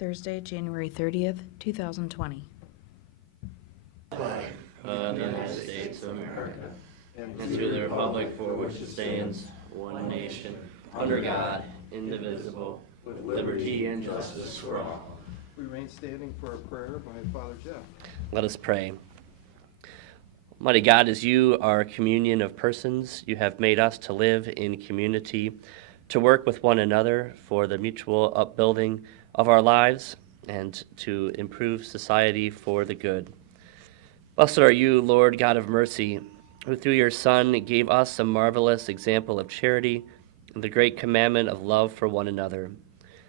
Thursday, January 30th, 2020. Of the United States of America, and to the republic for which it stands, one nation, under God, indivisible, with liberty and justice for all. We remain standing for a prayer by Father Jeff. Let us pray. Almighty God, as you are a communion of persons, you have made us to live in community, to work with one another for the mutual upbuilding of our lives and to improve society for the good. Blessed are you, Lord God of mercy, who through your Son gave us a marvelous example of charity and the great commandment of love for one another.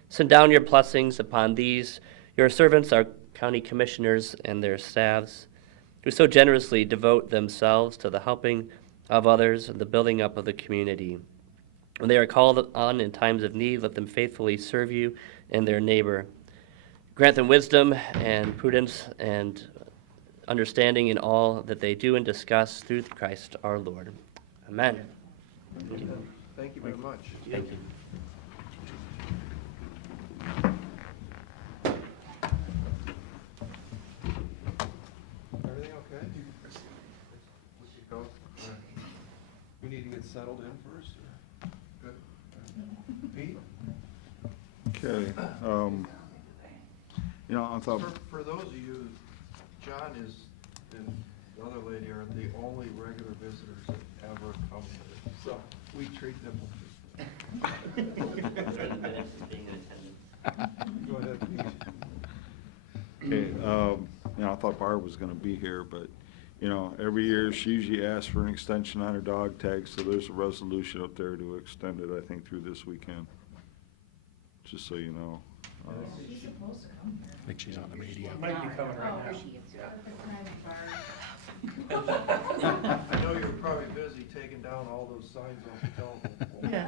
Send down your blessings upon these, your servants, our county commissioners and their staffs, who so generously devote themselves to the helping of others and the building up of the community. When they are called on in times of need, let them faithfully serve you and their neighbor. Grant them wisdom and prudence and understanding in all that they do and discuss through Christ our Lord. Amen. Thank you very much. Thank you. Everything okay? Go. All right. We need to get settled in first. Or? Good. Pete? Okay, I thought, For those of you, John and the other lady are the only regular visitors that ever come here. So we treat them Go ahead, Pete. okay, I thought Barb was gonna be here, but, every year she usually asks for an extension on her dog tag, so there's a resolution up there to extend it, I think, through this weekend. Just so you know. She's supposed to come here. I think she's on the radio. Might be coming right now. She is. I know you're probably busy taking down all those signs off the telephone. Yeah.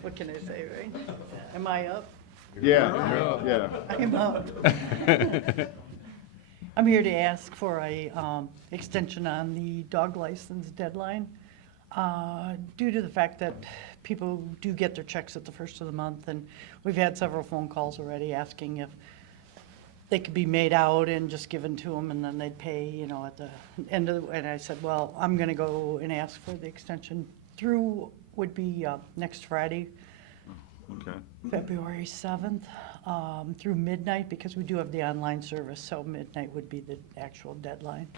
What can I say, right? Am I up? Yeah. I'm up. I'm here to ask for a extension on the dog license deadline. Due to the fact that people do get their checks at the first of the month, and we've had several phone calls already asking if they could be made out and just given to them, and then they'd pay, at the end of and I said, well, I'm gonna go and ask for the extension through, would be next Friday, Okay, February 7th, through midnight, because we do have the online service, so midnight would be the actual deadline.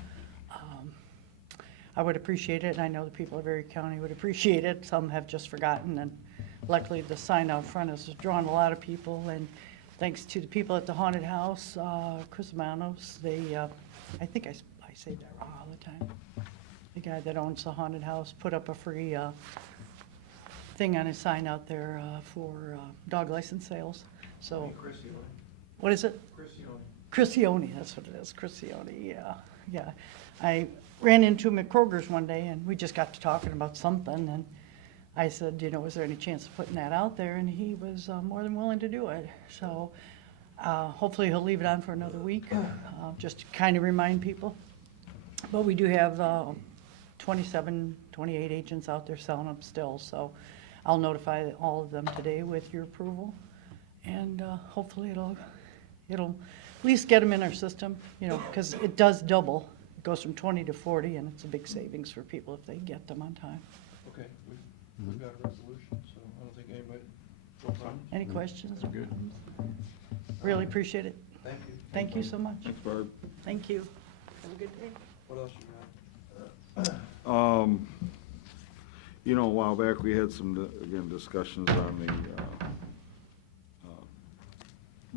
I would appreciate it, and I know the people of Erie County would appreciate it. Some have just forgotten, and luckily the sign out front has drawn a lot of people, and thanks to the people at the haunted house, Chris Manos, they, I think I say that wrong all the time. The guy that owns the haunted house put up a free thing on his sign out there for dog license sales. So, Christione. what is it? Christione. Christione, that's what it is, Christione, yeah. I ran into him at Kroger's one day, and we just got to talking about something, and I said, was there any chance of putting that out there? And he was more than willing to do it. So hopefully he'll leave it on for another week, just to kind of remind people. But we do have 27, 28 agents out there selling them still, so I'll notify all of them today with your approval, and hopefully it'll at least get them in our system, because it does double. It goes from 20 to 40, and it's a big savings for people if they get them on time. Okay, we've got a resolution, so I don't think anybody will come. Any questions? Good. Really appreciate it. Thank you. Thank you so much. thanks, Barb. Thank you. Have a good day. What else you got? A while back, we had some, again, discussions on the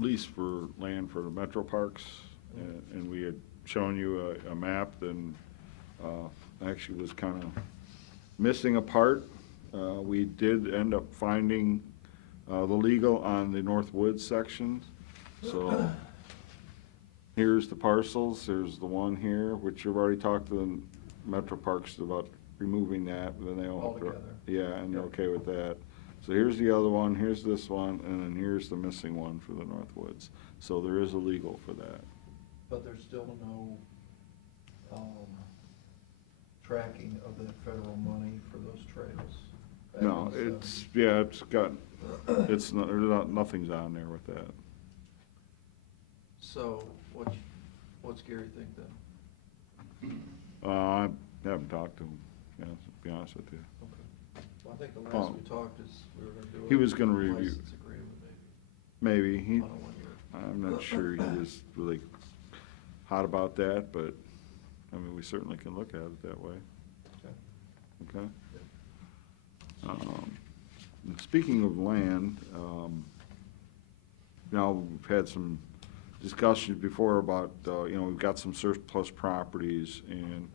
lease for land for the metro parks, and we had shown you a map, and actually was kind of missing a part. We did end up finding the legal on the North Woods section, so here's the parcels, there's the one here, which you've already talked to the Metro Parks about removing that, and then they all. Altogether. Yeah, and they're okay with that. So here's the other one, here's this one, and then here's the missing one for the North Woods. So there is a legal for that. But there's still no tracking of that federal money for those trails. back No, in the it's, yeah, it's got, it's not, there's not, nothing's on there with that. So, what's Gary think then? I haven't talked to him, yeah, to be honest with you. Okay. Well, I think the Oh. last we talked is we were gonna do He was gonna review. license agreement maybe, Maybe, he, on a 1 year. I'm not sure he was really hot about that, but, I mean, we certainly can look at it that way, Okay. okay? And speaking of land, we've had some discussions before about, we've got some surplus properties, and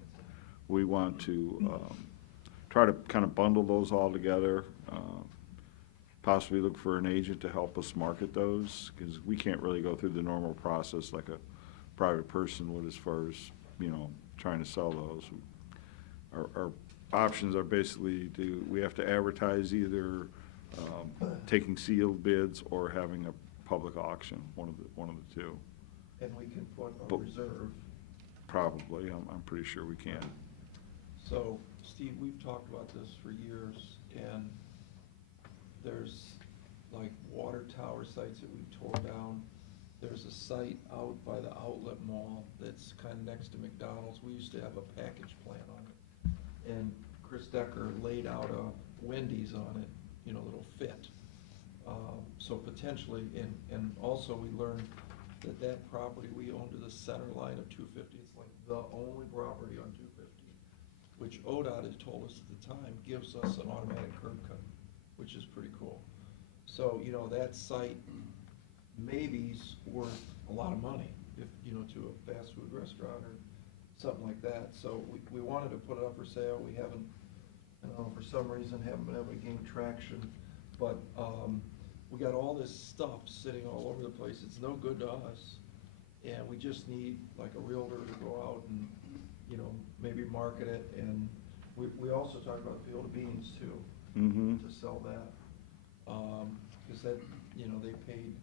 we want to try to kind of bundle those all together, possibly look for an agent to help us market those, because we can't really go through the normal process like a private person would as far as, trying to sell those. Our options are basically we have to advertise either taking sealed bids or having a public auction, one of the two. And we can put a But- reserve. Probably, I'm pretty sure we can. So, Steve, we've talked about this for years, and there's like water tower sites that we've tore down. There's a site out by the outlet mall that's kind of next to McDonald's. We used to have a package plant on it. And Chris Decker laid out a Wendy's on it, that'll fit. So potentially, and also we learned that property we own to the center line of 250, it's like the only property on 250, which ODOT had told us at the time gives us an automatic curb cut, which is pretty cool. So, that site maybe's worth a lot of money if, to a fast food restaurant or something like that. So we wanted to put it up for sale. We haven't, for some reason, haven't been able to gain traction. But we got all this stuff sitting all over the place. It's no good to us. And we just need like a realtor to go out and, maybe market it. And we also talked about field of beans too, Mm-hmm. to sell that. Because that, they paid,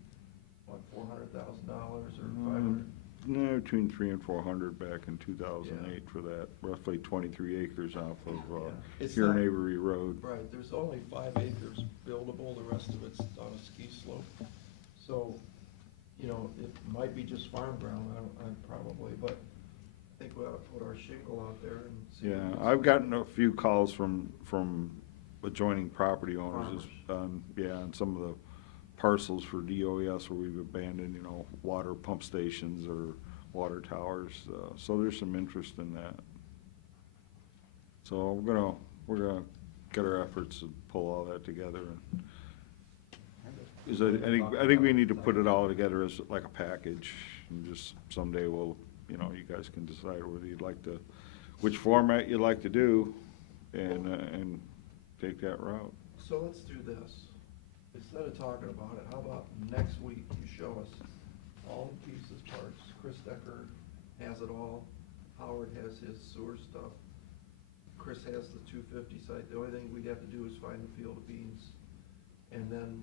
what, $400,000 or $500? No, between 300 and 400 back in 2008 for that, roughly 23 acres off of Yeah. It's here in not- Avery Road. Right, there's only 5 acres buildable, the rest of it's on a ski slope. So, it might be just farm ground, I probably, but I think we ought to put our shingle out there and see. Yeah, what I've gotten a few calls from adjoining property owners, Farmers. on some of the parcels for DOES where we've abandoned, water pump stations or water towers, so there's some interest in that. So we're gonna get our efforts to pull all that together. I think we need to put it all together as like a package, and just someday we'll, you guys can decide whether you'd like to, which format you'd like to do, and take that route. So let's do this. Instead of talking about it, how about next week you show us all the pieces, parts. Chris Decker has it all. Howard has his sewer stuff. Chris has the 250 site. The only thing we'd have to do is find the field of beans. And then,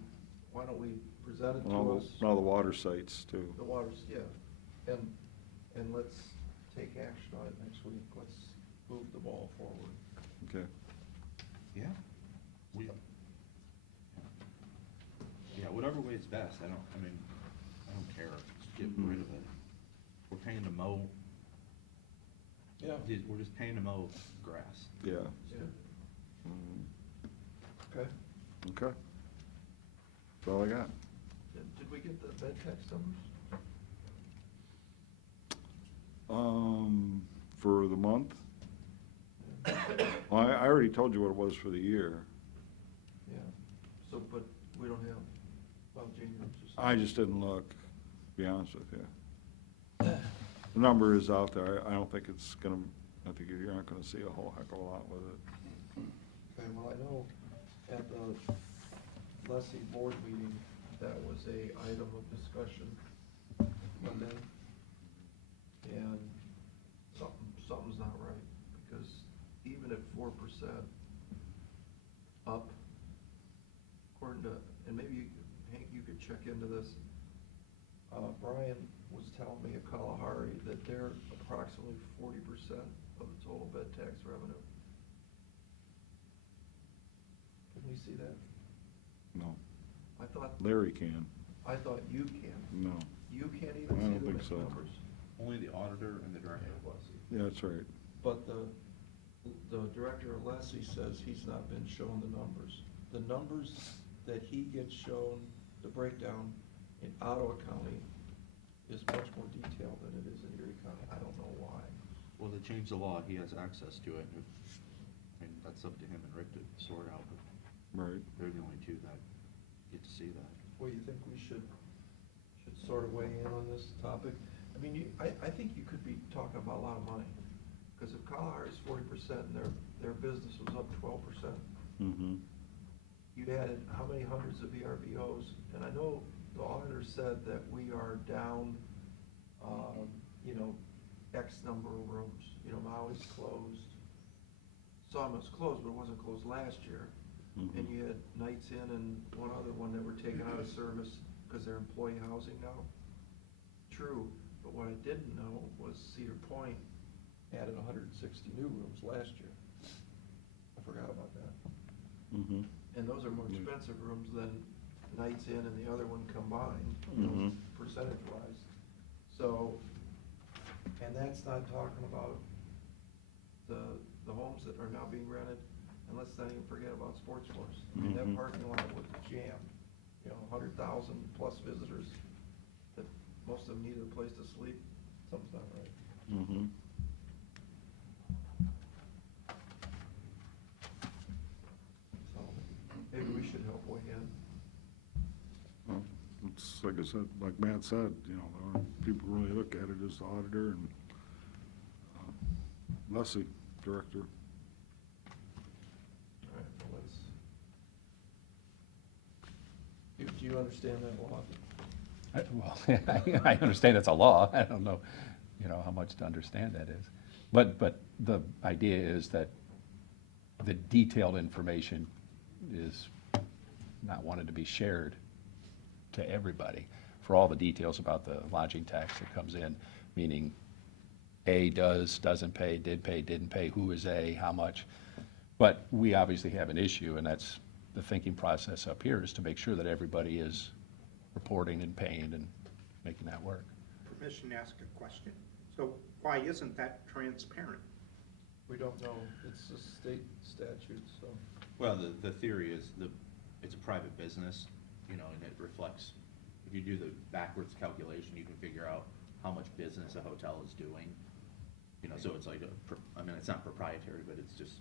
why don't we present it And to us? all the water sites too. The waters, yeah. And let's take action on it next week. Let's move the ball forward. Okay. Yeah. Yeah, whatever way is best, I don't care, just get rid of it. We're paying to mow, Yeah. we're just paying to mow grass. Yeah. Yeah. Mm, Okay. Okay. That's all I got. Did we get the bed tax numbers? For the month? Well, I already told you what it was for the year. Yeah. So, but we don't have, January. I just didn't look, to be honest with you. The number is out there. I don't think it's gonna, I think you're not gonna see a whole heck of a lot with it. Okay, well, I know at the lessee board meeting, that was a item of discussion Monday. And something's not right, because even at 4% up, according to, and maybe Hank, you could check into this. Brian was telling me at Kalahari that they're approximately 40% of the total bed tax revenue. Can see that? No, I thought Larry can, you can. no. You can't I even don't see the think so. numbers. Only the auditor and the director. Yeah, that's right. But the director of Leslie says he's not been shown the numbers. The numbers that he gets shown, the breakdown in Ottawa County is much more detailed than it is in Erie County. I don't know why. Well, they changed the law, he has access to it, and I mean, that's up to him and Rick to sort out, but Right. they're the only two that get to see that. Well, you think we should sort of weigh in on this topic? I mean, I think you could be talking about a lot of money, because if Kalahar is 40% and their business was up 12%, Mm-hmm. you added how many hundreds of VRBOs? And I know the auditor said that we are down, X number of rooms. Maui's closed. Sawmill's closed, but it wasn't closed last year. Mhm. And you had Nights Inn and one other one that were taken out of service because they're employee housing now. True, but what I didn't know was Cedar Point added 160 new rooms last year. I forgot about that. Mm-hmm. And those are more expensive rooms than Nights Inn and the other one combined, Mhm. percentage-wise. So, and that's not talking about the homes that are now being rented, and let's not even forget about Sports Force. I mean, that Mhm. parking lot was jammed, 100,000 plus visitors, that most of them needed a place to sleep. Something's not right. Mm-hmm. So, maybe we should help weigh in. Well, it's like I said, like Matt said, the only people really look at it is the auditor and Leslie, director. All right, well, do you understand that law? Well, I understand it's a law. I don't know, how much to understand that is. But the idea is that the detailed information is not wanted to be shared to everybody for all the details about the lodging tax that comes in, meaning A does, doesn't pay, did pay, didn't pay, who is A, how much. But we obviously have an issue, and that's the thinking process up here, is to make sure that everybody is reporting and paying and making that work. Permission to ask a question. So why isn't that transparent? We don't know. It's a state statute, so. Well, the theory is it's a private business, and it reflects, if you do the backwards calculation, you can figure out how much business a hotel is doing. So it's like, it's not proprietary, but it's just,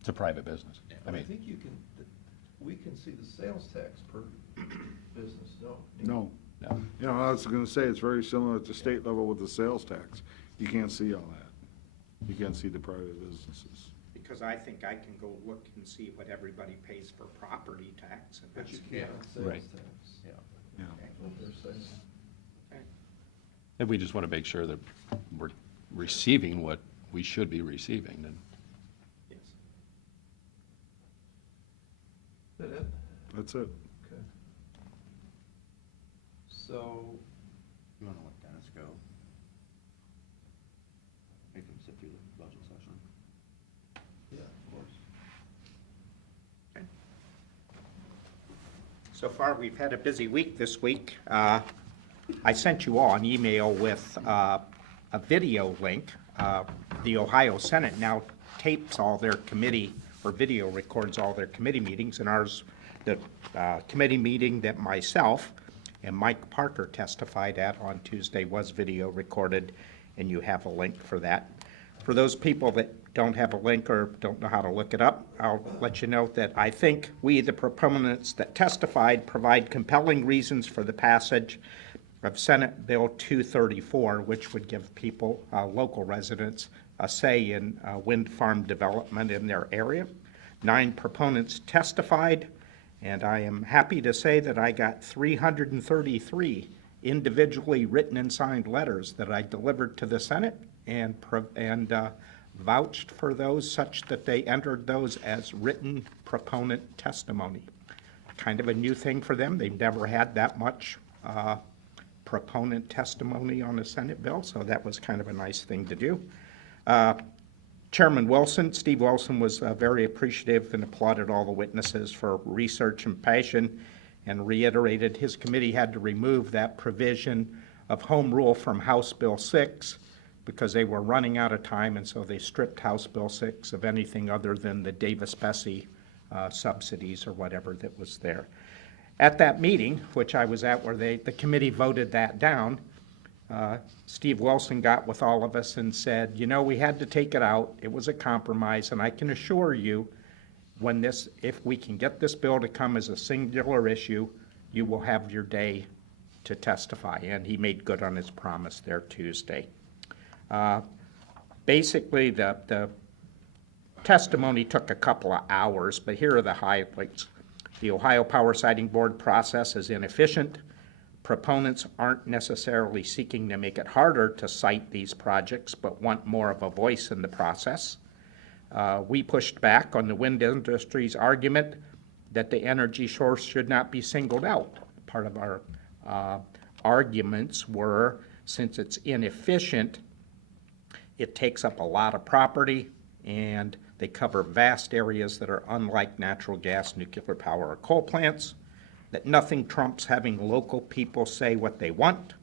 It's a private business. Yeah. I I mean, think we can see the sales tax per business, no? No. no. I was gonna say, it's very similar at the state level with the sales tax. You can't see all that. You can't see the private businesses. Because I think I can go look and see what everybody pays for property tax. And But you that's, can't on sales Right. tax. yeah. Yeah. That's what they're saying. okay. And we just want to make sure that we're receiving what we should be receiving. And Yes. Is that it? That's it. Okay. So, You wanna let Dennis go? Make him sit through the budget session. yeah, of course. Okay. So far, we've had a busy week this week. I sent you all an email with a video link. The Ohio Senate now tapes all their committee, or video records all their committee meetings, and ours, the committee meeting that myself and Mike Parker testified at on Tuesday was video recorded, and you have a link for that. For those people that don't have a link or don't know how to look it up, I'll let you know that I think we, the proponents that testified, provide compelling reasons for the passage of Senate Bill 234, which would give people, local residents, a say in wind farm development in their area. 9 proponents testified, and I am happy to say that I got 333 individually written and signed letters that I delivered to the Senate and vouched for those such that they entered those as written proponent testimony. Kind of a new thing for them. They've never had that much proponent testimony on a Senate bill, so that was kind of a nice thing to do. Chairman Wilson, Steve Wilson, was very appreciative and applauded all the witnesses for research and passion, and reiterated his committee had to remove that provision of home rule from House Bill 6 because they were running out of time, and so they stripped House Bill 6 of anything other than the Davis-Besse subsidies or whatever that was there. At that meeting, which I was at, where the committee voted that down, Steve Wilson got with all of us and said, you know, we had to take it out. It was a compromise, and I can assure you, if we can get this bill to come as a singular issue, you will have your day to testify. And he made good on his promise there Tuesday. Basically, the testimony took a couple of hours, but here are the highlights. The Ohio Power Siting Board process is inefficient. Proponents aren't necessarily seeking to make it harder to cite these projects, but want more of a voice in the process. We pushed back on the wind industry's argument that the energy source should not be singled out. Part of our arguments were, since it's inefficient, it takes up a lot of property, and they cover vast areas that are unlike natural gas, nuclear power, or coal plants, that nothing trumps having local people say what they want,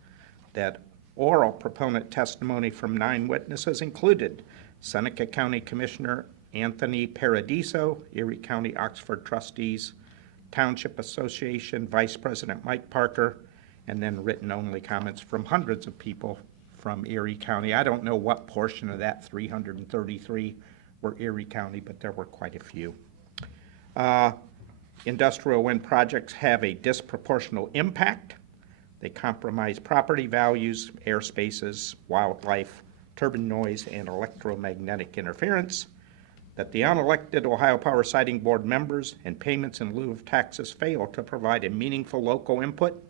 that oral proponent testimony from 9 witnesses included Seneca County Commissioner Anthony Paradiso, Erie County Oxford Trustees, Township Association Vice President Mike Parker, and then written-only comments from hundreds of people from Erie County. I don't know what portion of that 333 were Erie County, but there were quite a few. Industrial wind projects have a disproportional impact. They compromise property values, airspaces, wildlife, turbine noise, and electromagnetic interference. That the unelected Ohio Power Siting Board members and payments in lieu of taxes fail to provide a meaningful local input.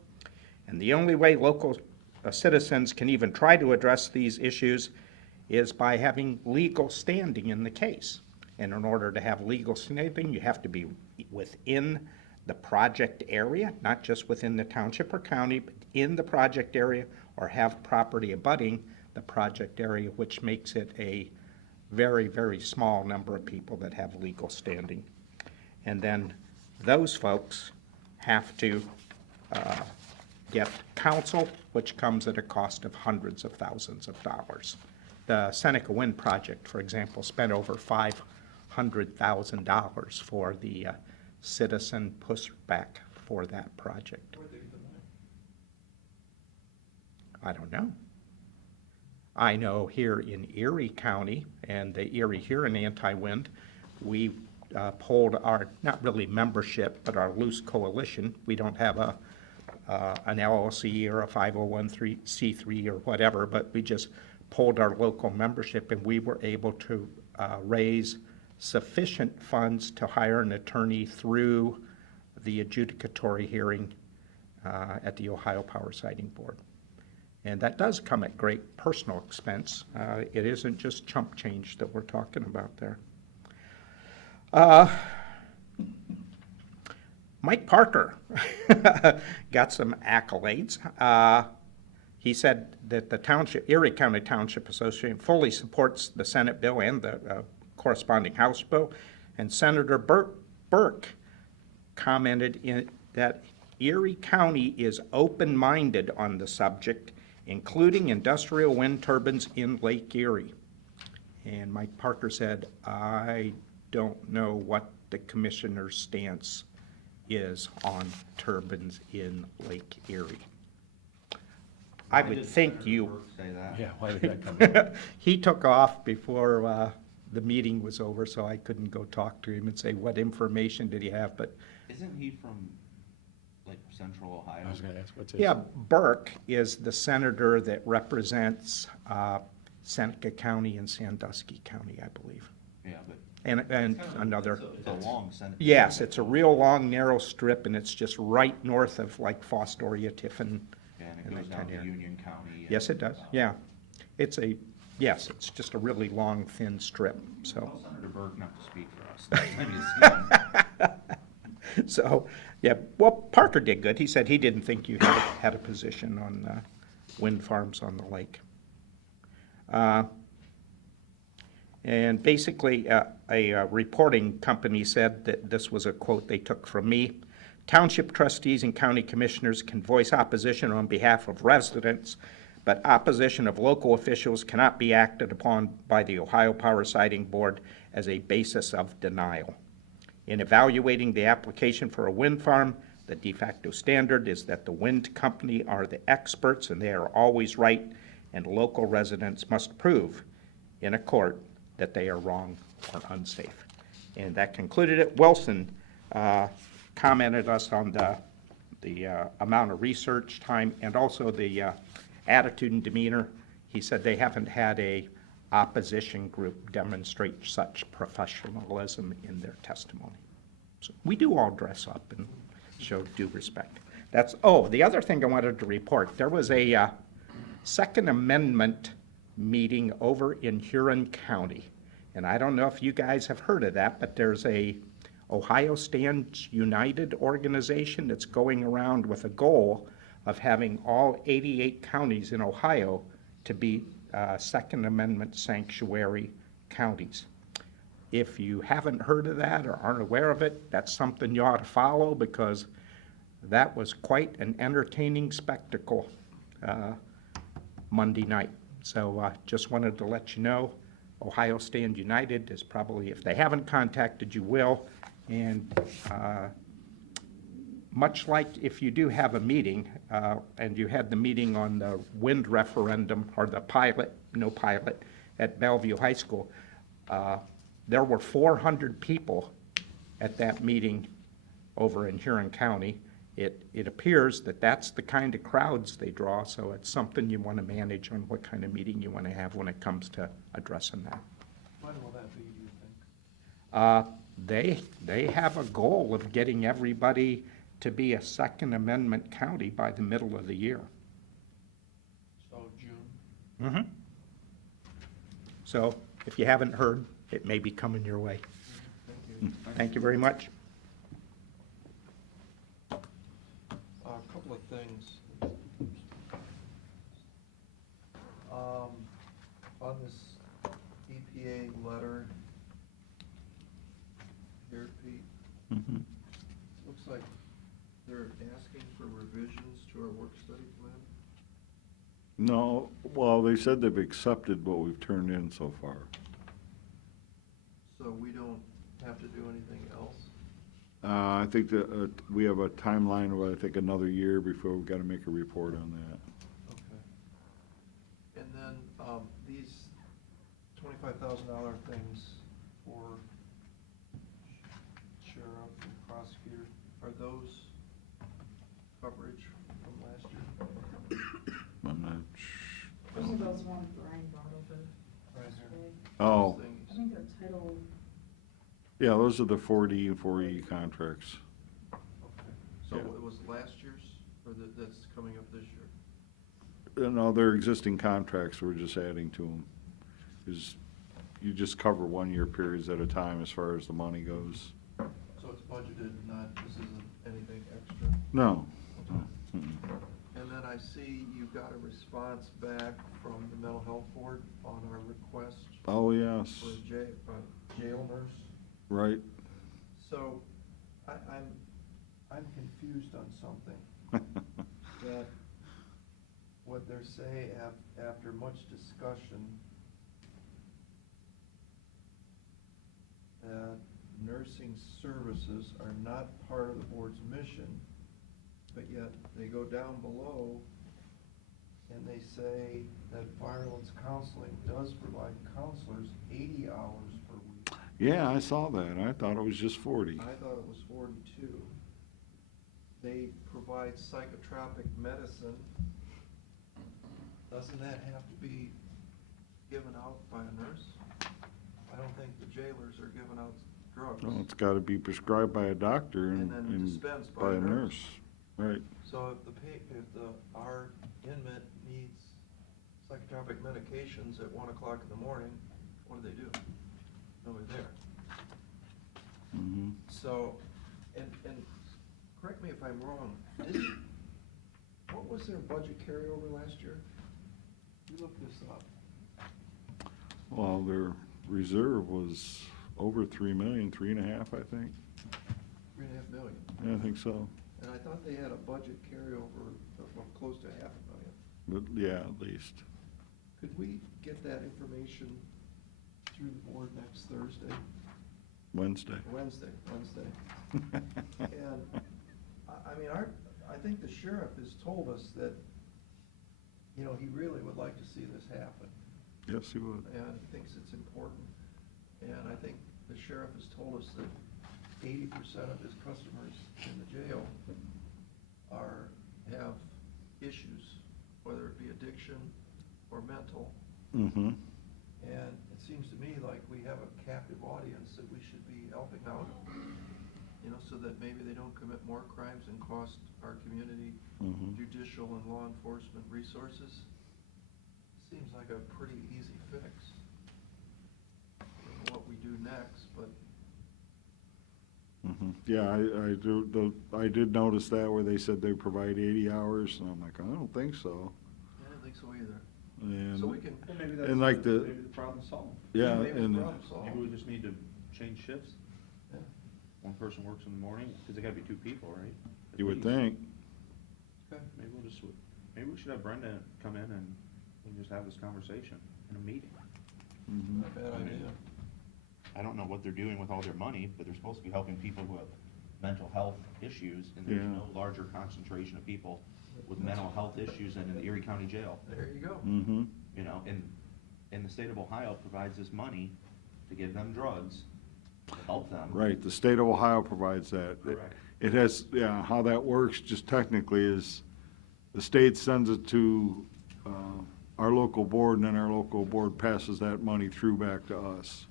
And the only way local citizens can even try to address these issues is by having legal standing in the case. And in order to have legal standing, you have to be within the project area, not just within the township or county, but in the project area, or have property abutting the project area, which makes it a very, very small number of people that have legal standing. And then those folks have to get counsel, which comes at a cost of hundreds of thousands of dollars. The Seneca Wind Project, for example, spent over $500,000 for the citizen pushback for that project. I don't know. I know here in Erie County and the Erie Huron Anti-Wind, we polled our, not really membership, but our loose coalition. We don't have an LLC or a 501c3 or whatever, but we just polled our local membership, and we were able to raise sufficient funds to hire an attorney through the adjudicatory hearing at the Ohio Power Siting Board. And that does come at great personal expense. It isn't just chump change that we're talking about there. Mike Parker got some accolades. He said that the Erie County Township Association fully supports the Senate bill and the corresponding House bill. And Senator Burke commented that Erie County is open-minded on the subject, including industrial wind turbines in Lake Erie. And Mike Parker said, I don't know what the commissioner's stance is on turbines in Lake Erie. I Why would did think Senator you, Burke say that? Yeah, why did that come up? he took off before the meeting was over, so I couldn't go talk to him and say what information did he have, but Isn't he from, like, central Ohio? I was gonna ask, what's his? yeah, Burke is the senator that represents Seneca County and Sandusky County, I believe. Yeah, but. And it's kind of another, It's a long Senate. yes, it's a real long, narrow strip, and it's just right north of like Fostoria, Tiffin. And it and goes that down kind to of- Union County. and, Yes, it does, yeah. Yes, it's just a really long, thin strip, so. Tell Senator Burke not to speak for us. Next time you see him. So, yeah, well, Parker did good. He said he didn't think you had a position on wind farms on the lake. And basically, a reporting company said that this was a quote they took from me. Township trustees and county commissioners can voice opposition on behalf of residents, but opposition of local officials cannot be acted upon by the Ohio Power Siting Board as a basis of denial. In evaluating the application for a wind farm, the de facto standard is that the wind company are the experts and they are always right, and local residents must prove in a court that they are wrong or unsafe. And that concluded it. Wilson commented us on the amount of research time and also the attitude and demeanor. He said they haven't had a opposition group demonstrate such professionalism in their testimony. So we do all dress up and show due respect. The other thing I wanted to report, there was a Second Amendment meeting over in Huron County. And I don't know if you guys have heard of that, but there's a Ohio Stands United organization that's going around with a goal of having all 88 counties in Ohio to be Second Amendment sanctuary counties. If you haven't heard of that or aren't aware of it, that's something you ought to follow, because that was quite an entertaining spectacle Monday night. So just wanted to let you know, Ohio Stand United is probably, if they haven't contacted you, will. And much like if you do have a meeting, and you had the meeting on the wind referendum, or the no pilot, at Bellevue High School, there were 400 people at that meeting over in Huron County. It appears that that's the kind of crowds they draw, so it's something you want to manage on what kind of meeting you want to have when it comes to addressing that. When will that be, do you think? They have a goal of getting everybody to be a Second Amendment county by the middle of the year. So June? Mm-hmm. So if you haven't heard, it may be coming your way. Thank you. Thank you very much. A couple of things. On this EPA letter here, Pete, Mhm. looks like they're asking for revisions to our work study plan. No, well, they said they've accepted what we've turned in so far. So we don't have to do anything else? I think that we have a timeline of, I think, another year before we've got to make a report on that. Okay. And then, these $25,000 things for sheriff and prosecutor, are those coverage from last year? I'm not Those are those ones Brian brought over Right yesterday. Oh, Those things. I think they're titled, yeah, those are the 4D and 4E contracts. Okay. So Yeah. it was last year's, or that's coming up this year? No, they're existing contracts, we're just adding to them. Is you just cover 1-year periods at a time as far as the money goes. So it's budgeted, not, this isn't anything extra? No. Okay. Mm-mm. And then I see you got a response back from the mental health board on our request Oh, yes, for a jail nurse. right. So, I'm confused on something. That what they're saying after much discussion, that nursing services are not part of the board's mission, but yet they go down below and they say that violence counseling does provide counselors 80 hours per week. Yeah, I saw that. I thought it was just 40. I thought it was 42. They provide psychotropic medicine. Doesn't that have to be given out by a nurse? I don't think the jailers are giving out drugs. No, it's got to be prescribed by a doctor And then dispensed by a nurse. Right. So if our inmate needs psychotropic medications at 1 o'clock in the morning, what do? Nobody there. Mm-hmm. So, and correct me if I'm wrong, what was their budget carryover last year? You looked this up. Well, reserve was over 3 million, 3.5, I think. 3.5 million. Yeah, I think so. And I thought they had a budget carryover of close to 500,000. But, yeah, at least. Could we get that information through the board next Thursday? Wednesday. Wednesday. And, I mean, I think the sheriff has told us that, you know, he really would like to see this happen, Yes, he would. and he thinks it's important. And I think the sheriff has told us that 80% of his customers in the jail have issues, whether it be addiction or mental. Mm-hmm. And it seems to me like we have a captive audience that we should be helping out, you know, so that maybe they don't commit more crimes and cost our community Mhm. judicial and law enforcement resources. Seems like a pretty easy fix. I don't know what we do next, but Mm-hmm. Yeah, I did notice that where they said they provide 80 hours, and I'm like, I don't think so. I don't think so either. And, So we can, Well, maybe And like the- maybe the problem's solved. yeah, maybe and, the problem's solved. Maybe we just need to change shifts. Yeah. One person works in the morning, because they gotta be 2 people, right? At you would least. think, Okay. Maybe we'll just, maybe we should have Brenda come in and we can just have this conversation in a meeting. Mhm. Not a bad idea. I don't know what they're doing with all their money, but they're supposed to be helping people who have mental health issues, and there's Yeah. no larger concentration of people with mental health issues than in the Erie County Jail. There you go. Mm-hmm. You know, and the state of Ohio provides this money to give them drugs, to help them. Right, the state of Ohio provides that. Correct. It has, yeah, how that works just technically is the state sends it to our local board, and then our local board passes that money through back to us.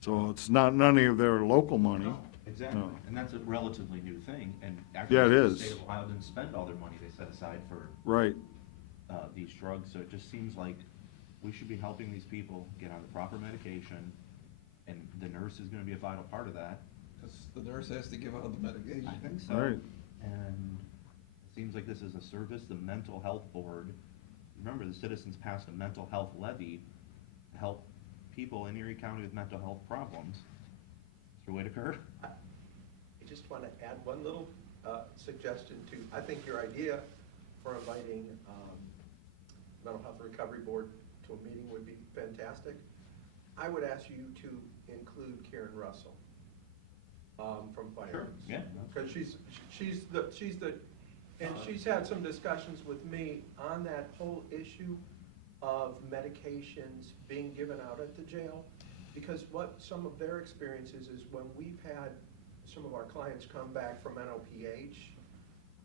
So it's not none of their local money. No, exactly, No. and that's a relatively new thing, and Yeah, it actually, the is. state of Ohio didn't spend all their money they set aside for Right, these drugs, so it just seems like we should be helping these people get on the proper medication, and the nurse is gonna be a vital part of that. Because the nurse has to give out the medication. I think so. Right. And it seems like this is a service, the mental health board, remember, the citizens passed a mental health levy to help people in Erie County with mental health problems. Mr. Whitaker? I just want to add one little suggestion to, I think your idea for inviting Mental Health Recovery Board to a meeting would be fantastic. I would ask you to include Karen Russell from Finance. Yeah. Because she's the, and she's had some discussions with me on that whole issue of medications being given out at the jail. Because what some of their experiences is when we've had some of our clients come back from NOPH,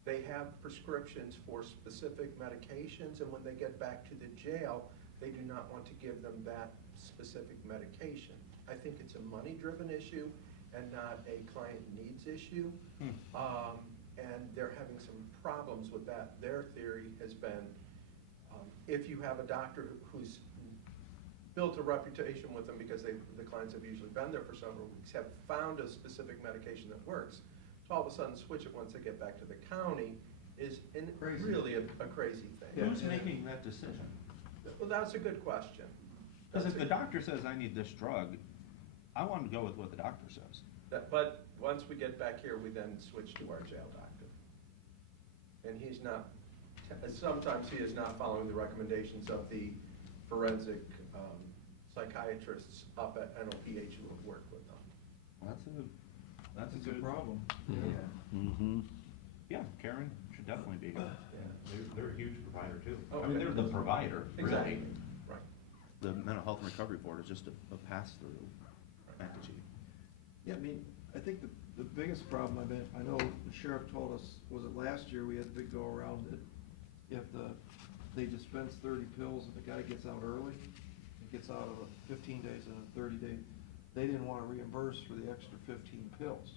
they have prescriptions for specific medications, and when they get back to the jail, they do not want to give them that specific medication. I think it's a money-driven issue and not a client needs issue. And they're having some problems with that. Their theory has been, if you have a doctor who's built a reputation with them because the clients have usually been there for several weeks, have found a specific medication that works, to all of a sudden switch it once they get back to the county is Crazy. really a crazy thing. Who's making that decision? Well, that's a good question. Because if That's the a- doctor says, I need this drug, I want to go with what the doctor says. But once we get back here, we then switch to our jail doctor. And he's not, sometimes he is not following the recommendations of the forensic psychiatrists up at NOPH who have worked with them. That's a It's a good problem. Yeah. mm-hmm. Yeah, Karen should definitely be here. They're a huge provider too. I Okay. mean, they're the provider, really. Exactly. Right. The Mental Health and Recovery Board is just a pass-through entity. Yeah, I mean, I think the biggest problem, I know the sheriff told us, was it last year, we had a big go-around that if they dispense 30 pills and the guy gets out early, he gets out of a 15 days and a 30-day, they didn't want to reimburse for the extra 15 pills.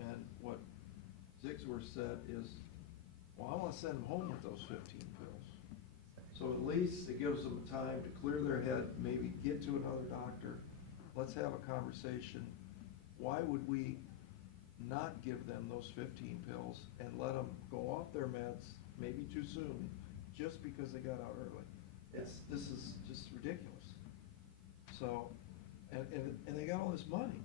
And what Zigsworth said is, well, I want to send them home with those 15 pills. So at least it gives them time to clear their head, maybe get to another doctor. Let's have a conversation. Why would we not give them those 15 pills and let them go off their meds, maybe too soon, just because they got out early? This is just ridiculous. So And they got all this money.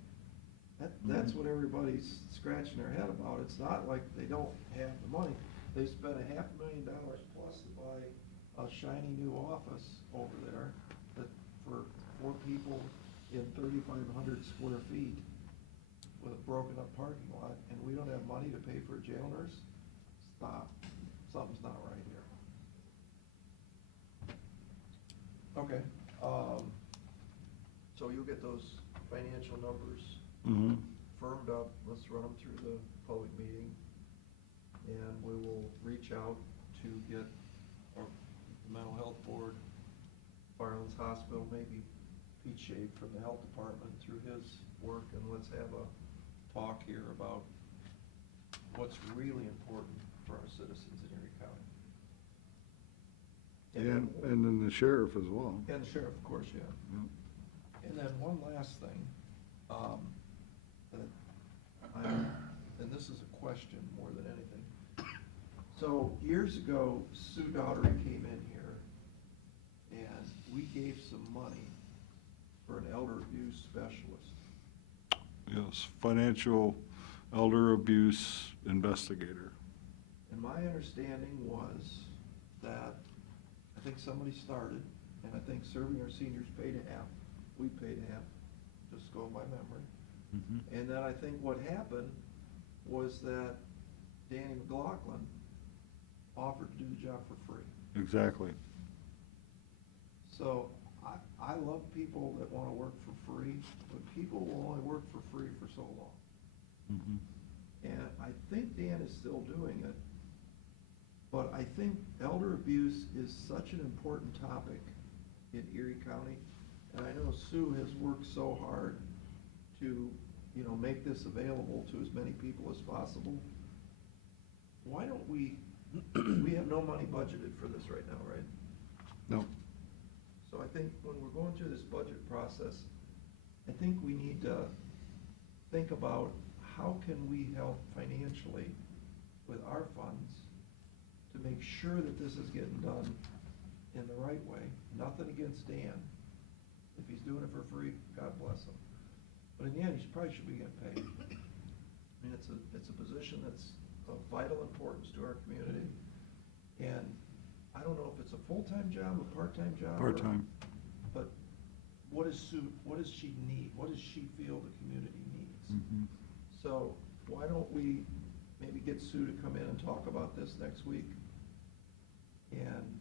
That's what everybody's scratching their head about. It's not like they don't have the money. They spent $500,000 plus to buy a shiny new office over there that for 4 people in 3,500 square feet with a broken up parking lot, and we don't have money to pay for a jail nurse? Stop. Something's not right here. Okay, so you'll get those financial numbers Mm-hmm. firmed up. Let's run them through the public meeting, and we will reach out to get our mental health board, Firelands Hospital, maybe Pete Shade from the health department through his work, and let's have a talk here about what's really important for our citizens in Erie County. And then the sheriff as well. And the sheriff, of course, yeah. Yep. And then one last thing, and this is a question more than anything. So years ago, Sue Daughtery came in here, and we gave some money for an elder abuse specialist. Yes, financial elder abuse investigator. And my understanding was that, I think somebody started, and I think Serving Our Seniors paid half, we paid half, just going by memory. Mm-hmm. And then I think what happened was that Danny McLaughlin offered to do the job for free. Exactly. So I love people that want to work for free, but people will only work for free for so long. Mm-hmm. And I think Dan is still doing it, but I think elder abuse is such an important topic in Erie County. And I know Sue has worked so hard to, make this available to as many people as possible. Why don't we have no money budgeted for this right now, right? No. So I think when we're going through this budget process, I think we need to think about how can we help financially with our funds to make sure that this is getting done in the right way. Nothing against Dan. If he's doing it for free, God bless him. But in the end, he probably should be getting paid. I mean, it's a position that's of vital importance to our community. And I don't know if it's a full-time job, a part-time job. Part-time. But what does she need? What does she feel the community needs? Mm-hmm. So why don't we maybe get Sue to come in and talk about this next week? And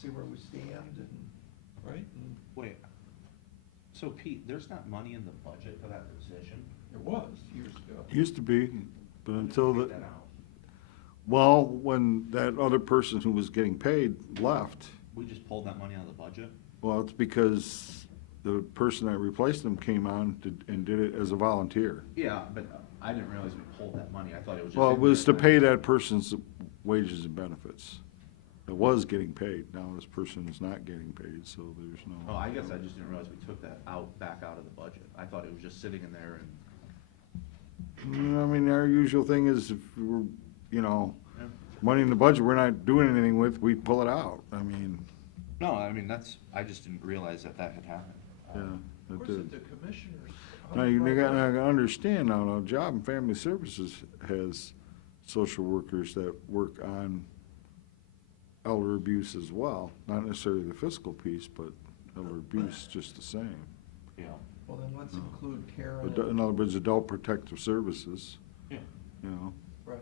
see where we stand and, right? And Wait, so Pete, there's not money in the budget for that position? there was years ago. Used to be, but until Figure the, that out. well, when that other person who was getting paid left, We just pulled that money out of the budget? well, it's because the person that replaced him came on and did it as a volunteer. Yeah, but I didn't realize we pulled that money. I thought it was just. Well, it in was to there. pay that person's wages and benefits. It was getting paid. Now this person is not getting paid, so there's Oh, no. I guess I just didn't realize we took that back out of the budget. I thought it was just sitting in there and. I mean, our usual thing is if we're, Yeah. money in the budget we're not doing anything with, we pull it out. I mean, No, I mean, I just didn't realize that had happened. yeah. Of that course, did. the commissioners. Now, you gotta understand now, Job and Family Services has social workers that work on elder abuse as well. Not necessarily the fiscal piece, but elder abuse just the same. Yeah, Well, then let's include Karen. In other words, Adult Protective Services, yeah. Right.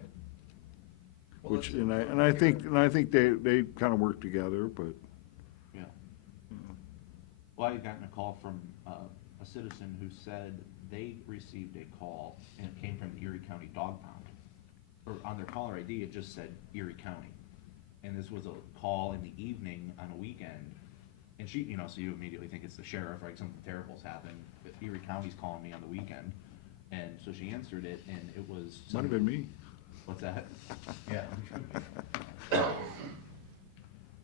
Well, which, let's and I think, they kind of work together, but, Yeah. Well, I had gotten a call from a citizen who said they received a call, and it came from the Erie County Dog Pound. Or on their caller ID, it just said Erie County. And this was a call in the evening on a weekend. And she, so you immediately think it's the sheriff, right? Something terrible's happened. But Erie County's calling me on the weekend. And so she answered it, and it was. might have been me. What's that? Yeah.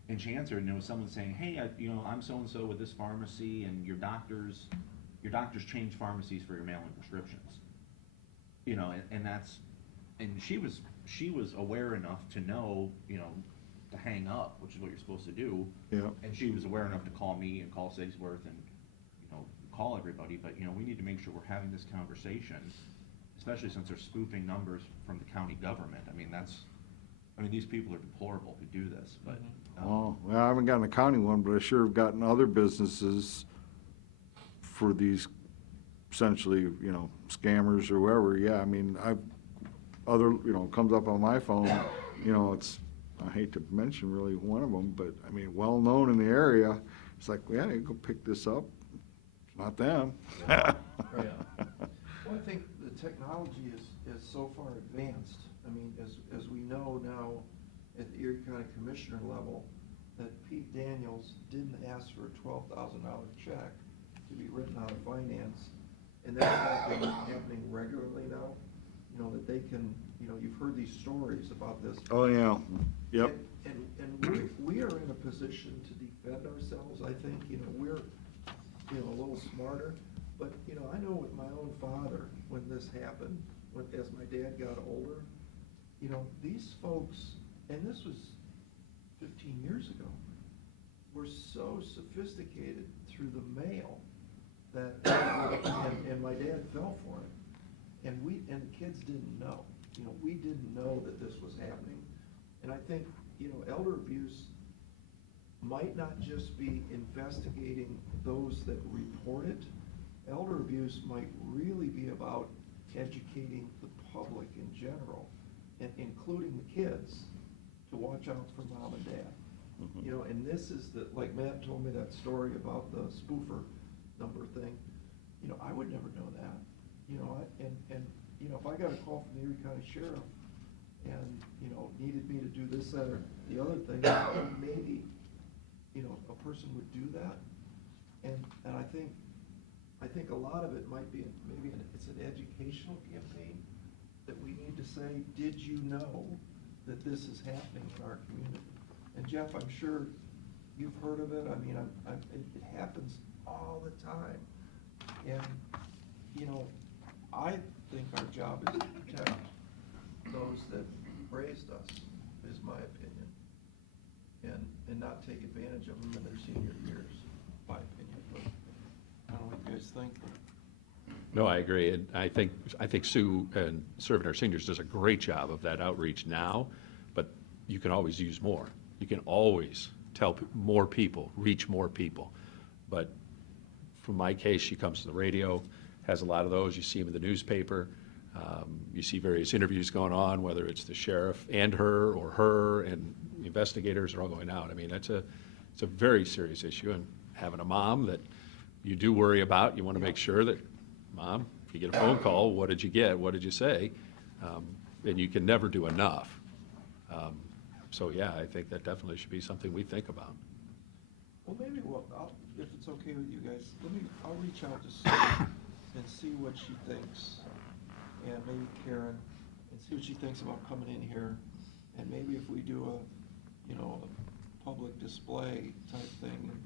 And she answered, and it was someone saying, hey, I'm so-and-so with this pharmacy, and your doctors change pharmacies for your mail-in prescriptions. And that's, and she was aware enough to know, to hang up, which is what you're supposed to do. Yeah. And she was aware enough to call me and call Sigsworth and, call everybody, but, you know, we need to make sure we're having this conversation, especially since they're spoofing numbers from the county government. I mean, these people are deplorable who do this, but. Well, I haven't gotten a county one, but I sure have gotten other businesses for these essentially, you know, scammers or whoever. Yeah, I mean, comes up on my phone, you know, it's, I hate to mention really one of them, but I mean, well-known in the area. It's like, yeah, you go pick this up. It's not them. Well, I think the technology is so far advanced. I mean, as we know now at the Erie County Commissioner level, that Pete Daniels didn't ask for a $12,000 check to be written out of finance. And that's happening regularly now, you know, that they can, you know, you've heard these stories about this. Oh, yeah. Yep. And we are in a position to defend ourselves, I think, you know, we're, you know, a little smarter. But, you know, I know with my own father, when this happened, as my dad got older, you know, these folks, and this was 15 years ago, were so sophisticated through the mail that, and my dad fell for it. And the kids didn't know. You know, we didn't know that this was happening. And I think, you know, elder abuse might not just be investigating those that report it. Elder abuse might really be about educating the public in general, and including the kids, to watch out for mom and dad. You know, and this is like Matt told me that story about the spoofer number thing. You know, I would never know that. You know, and you know, if I got a call from the Erie County Sheriff and, you know, needed me to do this, that, or the other thing, maybe, you know, a person would do that. And I think a lot of it might be, it's an educational campaign that we need to say, did you know that this is happening in our community? And Jeff, I'm sure you've heard of it. I mean, it happens all the time. And, you know, I think our job is to protect those that raised us, is my opinion. And not take advantage of them in their senior years, my opinion. But I don't know what you guys think. No, I agree, and I think Sue and Serving Our Seniors does a great job of that outreach now, but you can always use more. You can always tell more people, reach more people. But from my case, she comes to the radio, has a lot of those. You see them in the newspaper. You see various interviews going on, whether it's the sheriff and her and the investigators are all going out. I mean, it's a very serious issue, and having a mom that you do worry about, you want to make sure that, Mom, if you get a phone call, what did you get? What did you say? And you can never do enough. So yeah, I think that definitely should be something we think about. Well, maybe, if it's okay with you guys, I'll reach out to Sue and see what she thinks. And maybe Karen, and see what she thinks about coming in here. And maybe if we do a public display type thing, and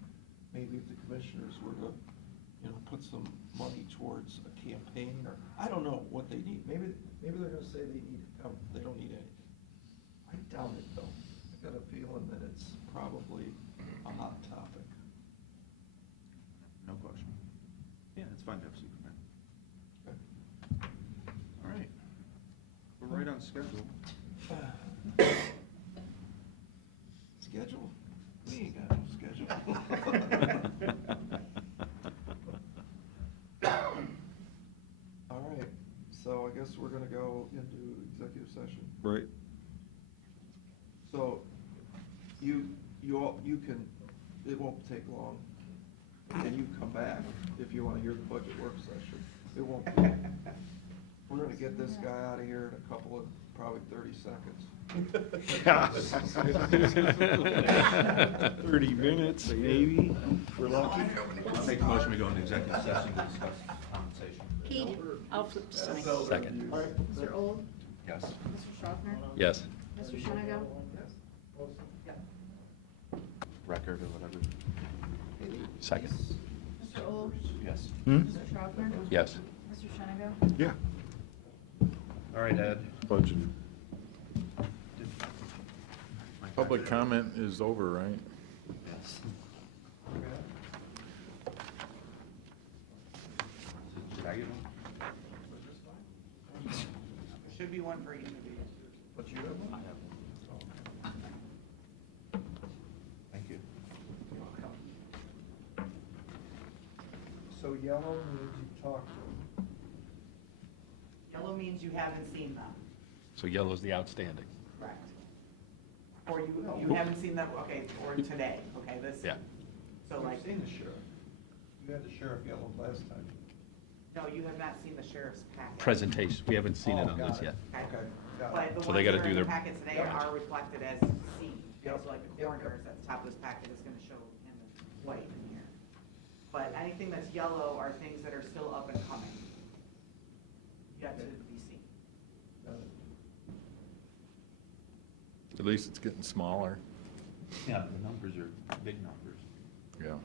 maybe if the commissioners were to, you know, put some money towards a campaign, or, I don't know what they need. Maybe they're gonna say they don't need anything. I doubt it, though. I got a feeling that it's probably a hot topic. No question. Yeah, it's fine to have Superman. Okay. All right. We're right on schedule. Schedule? We ain't got no schedule. All right, so I guess we're gonna go into executive session. Right. So, you can, it won't take long, and you come back if you wanna hear the budget work session. It won't be. We're gonna get this guy out of here in a couple of, probably 30 seconds. 30 minutes, maybe, if we're lucky. I'll make a motion, we go into executive session to discuss compensation. Keith, I'll flip to sign. Second. Mr. Old, Yes. Mr. Schaffner, Yes. Mr. Shenigo, Record or whatever. Second. Mr. Old, Yes. Mr. Schaffner, Yes. Mr. Shenigo. Yeah. All right, Ed. Budget. Public comment is over, right? Yes. I get one? Should be one for each of these. But you have one? Thank you. So yellow means you talked to them. Yellow means you haven't seen them, So yellow's the outstanding. correct? Or you haven't seen them, okay, or today, okay, this. Yeah. So like, You've seen the sheriff. You had the sheriff yellow last time. no, you have not seen the sheriff's packet. Presentation, we haven't seen it Oh, on got this yet. Okay. Okay, got But it. the So ones they that gotta are do in the their- packet today Yep. are reflected as C. Yep. So like the Yep. coroners at the top of this packet is gonna show in the white in here. But anything that's yellow are things that are still up and coming. Yet to be seen. Got it. At least it's getting smaller. Yeah, the numbers are big numbers. Yeah.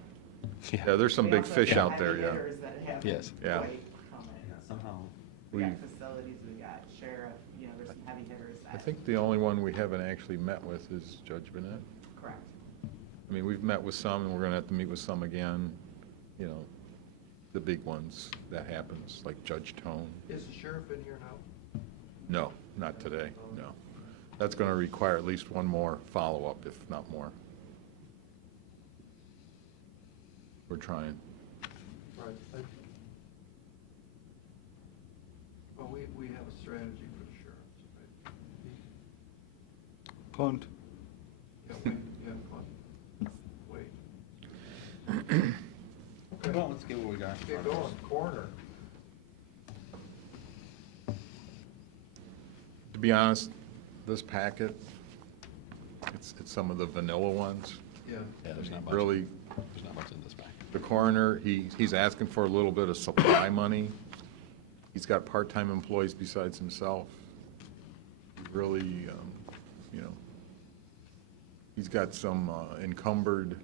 Yeah, there's some We big also fish have out there, heavy yeah. hitters that have Yes. Yeah. white coming. Yeah, somehow, We got We- facilities, we got sheriff, you know, there's some heavy hitters that. I think the only one we haven't actually met with is Judge Bennett. Correct. I mean, we've met with some, and we're gonna have to meet with some again, you know, the big ones, that happens, like Judge Tone. Is the sheriff in here now? No, not today, no. That's gonna require at least one more follow-up, if not more. We're trying. Right. Well, we have a strategy for the sheriffs, right? Punt. Yeah, wait, wait. Okay, well, let's get what we got in get front of us. going, corner. To be honest, this packet, it's some of the vanilla ones. Yeah. Yeah, there's I not mean, much. Really, There's not much in this pack. the coroner, he's asking for a little bit of supply money. He's got part-time employees besides himself. He really, you know, he's got some encumbered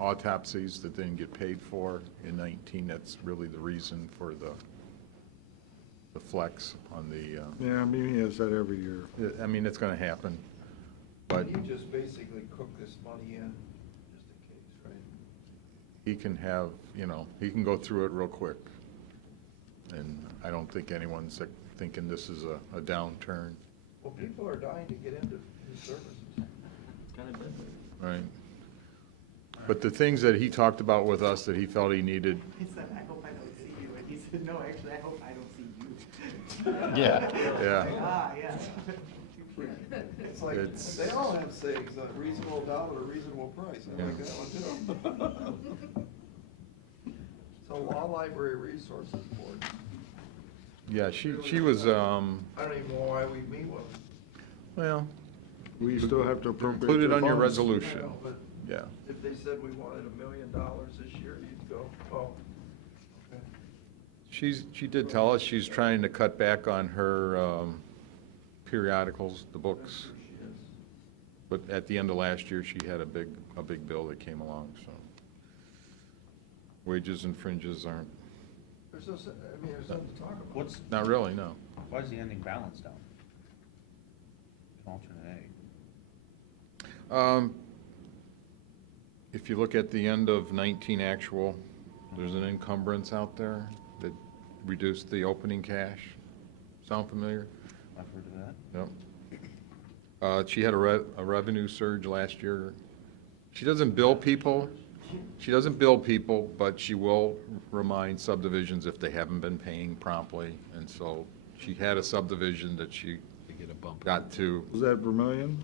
autopsies that didn't get paid for in 19. That's really the reason for the flex on the, Yeah, I mean, he has that every year. I mean, it's gonna happen, but You just basically cook this money in, just in case, right? he can have, you know, he can go through it real quick. And I don't think anyone's thinking this is a downturn, Well, people are dying to get into his services. right? But the things that he talked about with us that he felt he needed, He said, I hope I don't see you, and he said, no, actually, I hope I don't see you. Yeah. yeah, Ah, yeah. It's like, It's- they all have sayings, a reasonable dollar, a reasonable price. I like that one too. So Law Library Resources Board, yeah, she was, I don't even know why we meet with them. well, We still have to appropriate. include it the on your funds. resolution, I know, but yeah. if they said we wanted $1 million this year, you'd go, oh, okay. She did tell us she's trying to cut back on her periodicals, the I'm books. sure she is. But at the end of last year, she had a big bill that came along, so. Wages and fringes aren't, There's no, I mean, there's nothing to talk about. What's, not really, no. why is the ending balance down? Alternate A. If you look at the end of 19 actual, there's an encumbrance out there that reduced the opening cash. Sound familiar? I've heard of that. Yep. She had a revenue surge last year. She doesn't bill people. She doesn't bill people, but she will remind subdivisions if they haven't been paying promptly. And so she had a subdivision that she They get a bump. got to. Was that Vermillion?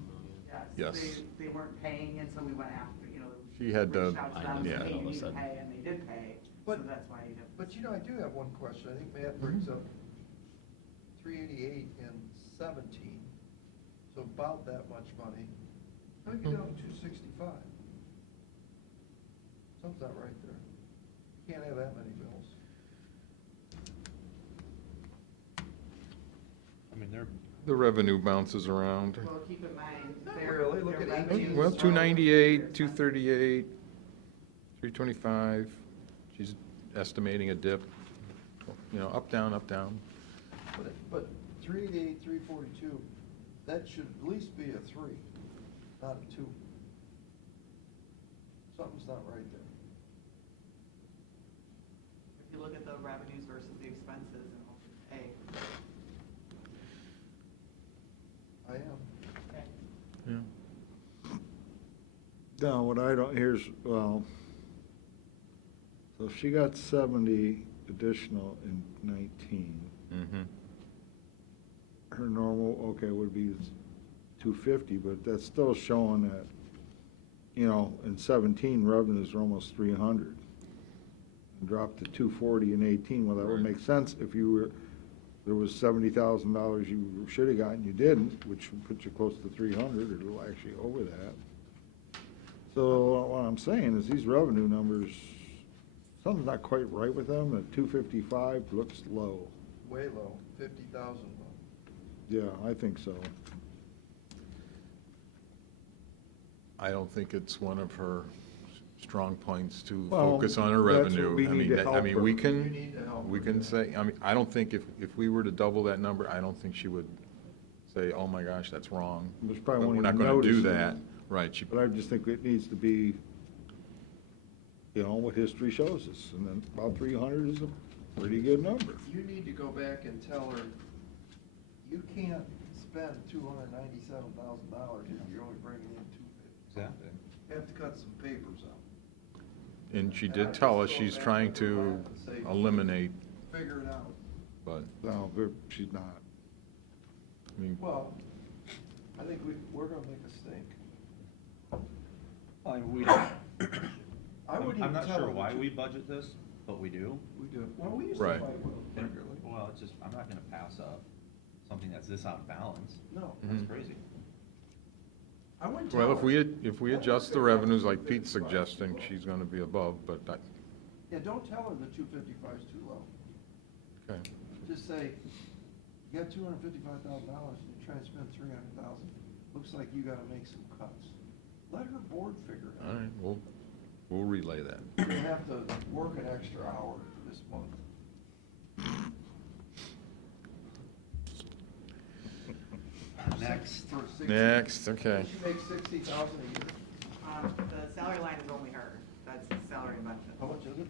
Yes. They weren't paying, and so we went after, you know. She had to- reached out to them, yeah. said, hey, all of you a need to sudden. pay, and they did pay, so But- that's why you have. But you know, I do have one question. I think Matt brings up 388 and 17, so about that much money. How do you get down to 265? Something's not right there. You can't have that many bills. I mean, they're, The revenue bounces around. Well, keep in mind, Not their, really. Look their at revenues. Well, from 298, their 238, 325. She's estimating a dip, you know, up, down, up, down. But 388, 342, that should at least be a 3, not a 2. Something's not right there. If you look at the revenues versus the expenses and hope to pay. I am. Okay. Yeah. Now, what I don't, here's, well, so she got 70 additional in 19. Mm-hmm. Her normal, okay, would be 250, but that's still showing that, you know, in 17, revenues are almost 300. And dropped to 240 in 18, well, that would Right. make sense if you were, there was $70,000 you should have gotten, you didn't, which would put you close to 300, or a little actually over that. So what I'm saying is these revenue numbers, something's not quite right with them, and 255 looks low. Way low, 50,000 low. Yeah, I think so. I don't think it's one of her strong points to Well, focus on her that's what revenue. we I need mean, to that- I help mean, her. we You can, need to help we her, can yeah. say, I mean, I don't think if we were to double that number, I don't think she would say, oh my gosh, that's wrong. There's But probably we're won't not even gonna do notice it. that. Right, she, But I just think it needs to be, you know, what history shows us, and then about 300 is a pretty good number. You need to go back and tell her, you can't spend $297,000 if you're only bringing in $250. Exactly. You have to cut some papers out. and she And did I tell just us go she's back trying with her to laugh and say, eliminate, Figure it out. but, No, she's not. I mean, Well, I think we're gonna make a stink. I wouldn't I'm even not tell sure her why that we you- budget this, but we do. We do. Well, we used to Right. fight with them And- regularly. Well, it's just, I'm not gonna pass up something that's this out of balance. No. That's Mhm. crazy. I wouldn't tell well, her. if we adjust the revenues like Pete's suggesting, she's gonna be above, but I, Yeah, don't tell her the 255 is too low. okay. Just say, you got $255,000 and you're trying to spend 300,000. Looks like you gotta make some cuts. Let her board figure it All out. right, we'll relay that. You'll have to work an extra hour this month. Next. For 60 Next, okay. She makes 60,000 a year. The salary line is only her, that's the salary and benefits. How much is it?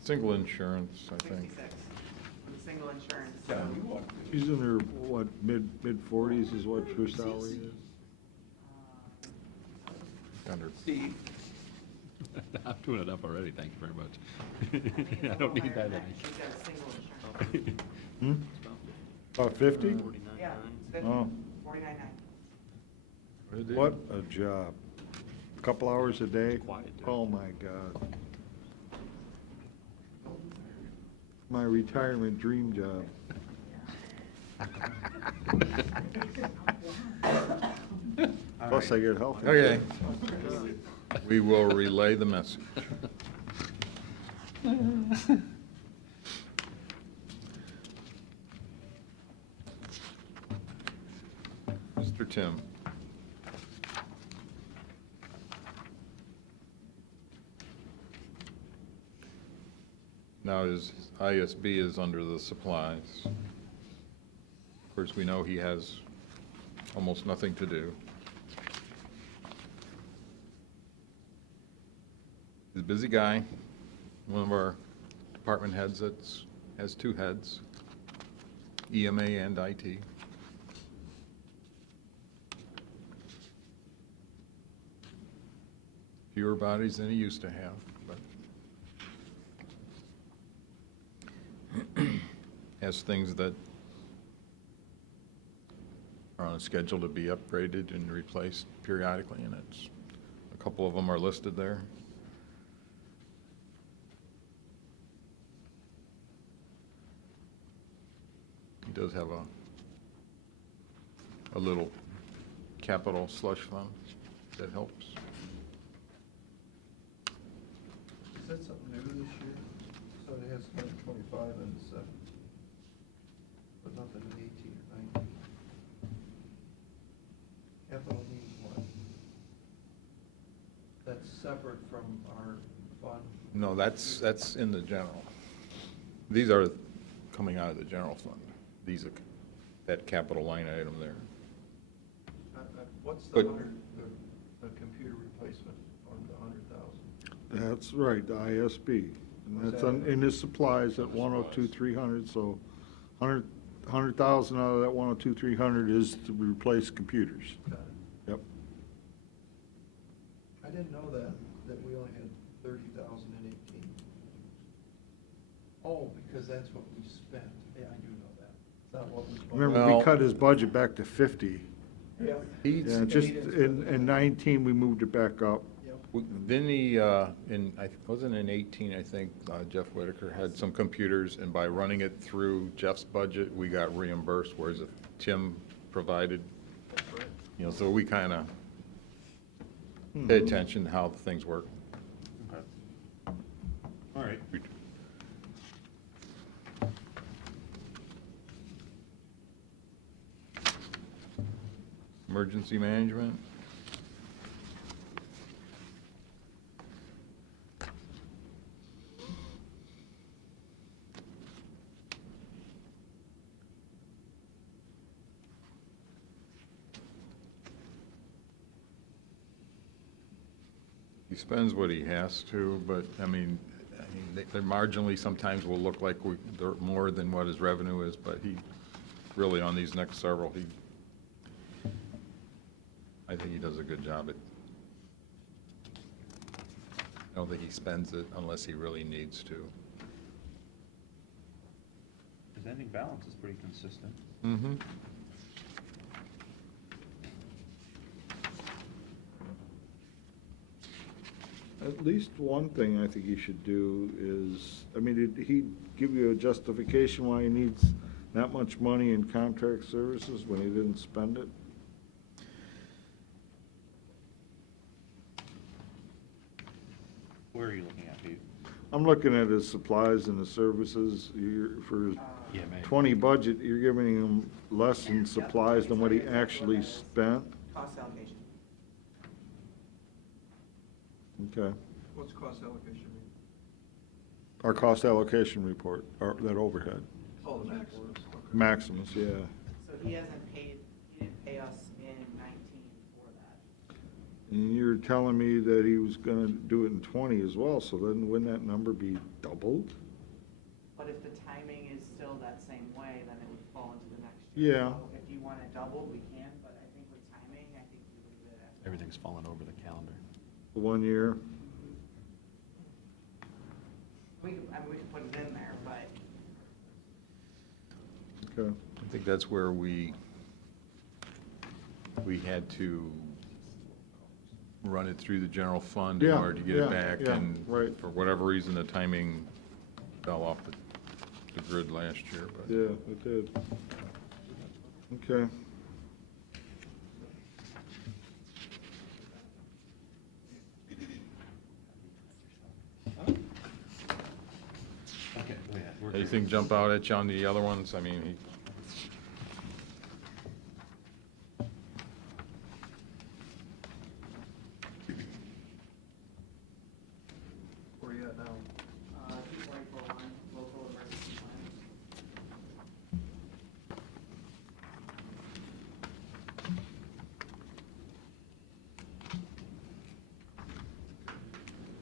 Single insurance, I think. 66, with single insurance. Tell so, you what. She's in her, what, mid-40s is what her salary is? Under, Steve, I'm doing enough already, thank you very I much. think it's a I little don't need higher that than any. She's got a single insurance. Hmm? About 50? Yeah, it's 50, Oh. 49.9. What a job. Couple hours a day? Quiet day. Oh, my God. My retirement dream job. Plus, I get health okay. insurance. We will relay the message. Mr. Tim. Now, his ISB is under the supplies. Of course, we know he has almost nothing to do. He's a busy guy, one of our department heads that's, has two heads, EMA and IT. Fewer bodies than he used to have, but has things that are on a schedule to be upgraded and replaced periodically, and it's, a couple of them are listed there. He does have a little capital slush fund that helps. is that something new this year? So it has 125 and 7, but nothing in 18 or 19. Capital means what? That's separate from our fund? No, that's in the general. These are coming out of the general fund. These are, that capital line item there. What's the But- 100, the computer replacement on the 100,000? That's right, the ISB. And that's in his supplies at 102,300, so 100,000 out of that 102,300 is to replace computers. Got it. Yep. I didn't know that we only had 30,000 in 18. Oh, because that's what we spent. Yeah, I do know that. It's not what we. Remember, we Well- cut his budget back to 50. Yeah. Yeah, just in 19, we moved it back up. Then wasn't in 18, I think Jeff Whitaker had some computers, and by running it through Jeff's budget, we got reimbursed, whereas if Tim provided, you know, so we kind of pay attention to how things work. Okay. All right. Emergency management? He spends what he has to, but, I mean, they marginally sometimes will look like they're more than what his revenue is, but he, really on these next several, I think he does a good job. I don't think he spends it unless he really needs to. His ending balance is pretty consistent. Mm-hmm. At least one thing I think he should do is, I mean, did he give you a justification why he needs that much money in contract services when he didn't spend it? Where are you looking at, Pete? I'm looking at his supplies and the services. For his 20 budget, you're giving him less in supplies than what he actually spent? Cost allocation. Okay. What's cost allocation mean? Our cost allocation report, that overhead. Oh, the maximums. Okay. Maximus, yeah. So he didn't pay us in 19 for that. And you're telling me that he was gonna do it in 20 as well, so then wouldn't that number be doubled? But if the timing is still that same way, then it would fall into the next year. Yeah. So if you want it doubled, we can, but I think with timing, I think we leave it at. Everything's falling over the calendar. The 1 year? We could put it in there, but Okay. I think that's where we had to run it through the general fund in Yeah, order to get yeah, it back. yeah, And right. for whatever reason, the timing fell off the grid last year, but. Yeah, it did. Okay. Okay, go ahead. We're Anything jump out at you on the other ones? I mean, Where you at now? 2441, local emergency plans.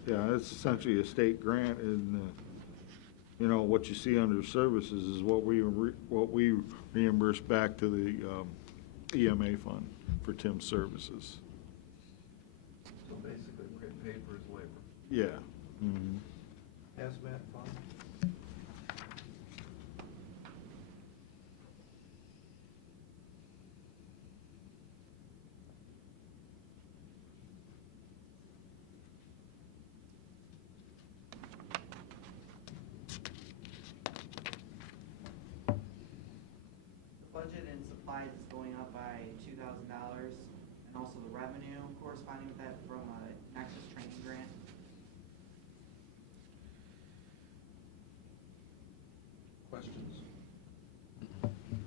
Yeah, it's essentially a state grant, and, you know, what you see under services is what we reimburse back to the EMA fund for Tim's services. So basically, we're getting paid for his labor. Yeah. Mhm. Hazmat fund? The budget and supplies is going up by $2,000, and also the revenue corresponding with that from a Nexus training grant. Questions?